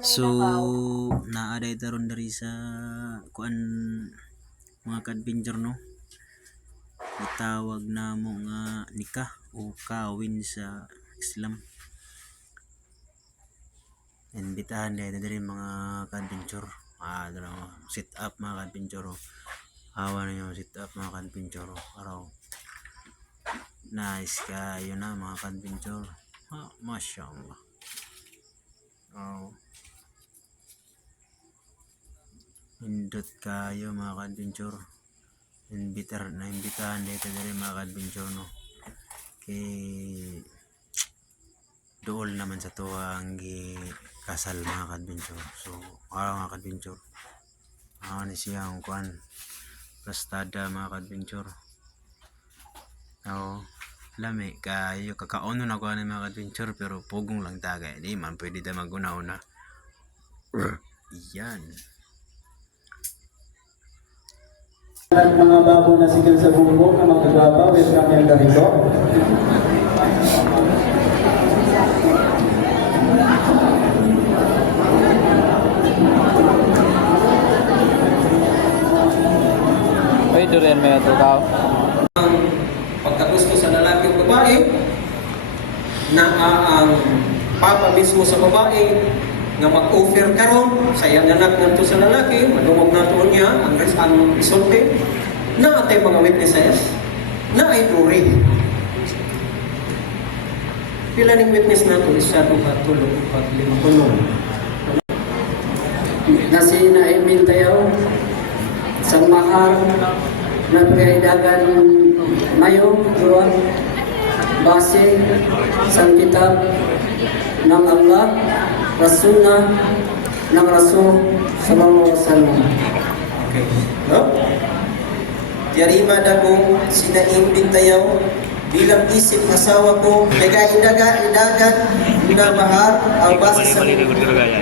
So naaday taron dari sa kuan mga kadpinture no. Itawag namo nga nikah o kawin sa Islam. Imbitahan diri mga kadpinture. Sit up mga kadpinture. Hawa ninyo sit up mga kadpinture. Araw. Nice kayo na mga kadpinture. Masyaallah. Oh. Indot kayo mga kadpinture. Imbitahan dito diri mga kadpinture no. Kay dool naman sa tuwang kasal mga kadpinture. So, mga kadpinture. Ni siya ang kuan pastada mga kadpinture. Lami kayo kakaono na kuan mga kadpinture pero pugong lang tagay. Di man pwede ta maguna-una. Yan. Mga bago na sigil sa bungko na magagaba, welcome yung darito. Ay, durian may ito ka. Ang pagkagusto sa lalaki o babae, na ang papa mismo sa babae, nga mag-offer karon sa iyang anak ngadto sa lalaki, madungog na tuon niya ang isulti na atay mga witnesses na ay duri. Pila ning witness nato isa to katulo pat lima tulo. Nasi Naimin tayo sa mahal na pagkaidagan mayo ruwan base sa kitab ng Allah Rasulna ng Rasul sallallahu alaihi wasallam. Okay. No? Yarima dagong sinaing bintayaw bilang isip asawa ko nagaindagan na bahar ang base sa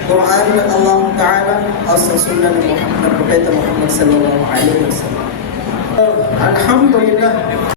Quran ng Allah Ta'ala o sa sunnah ng Propeta Muhammad sallallahu alaihi wasallam. Alhamdulillah.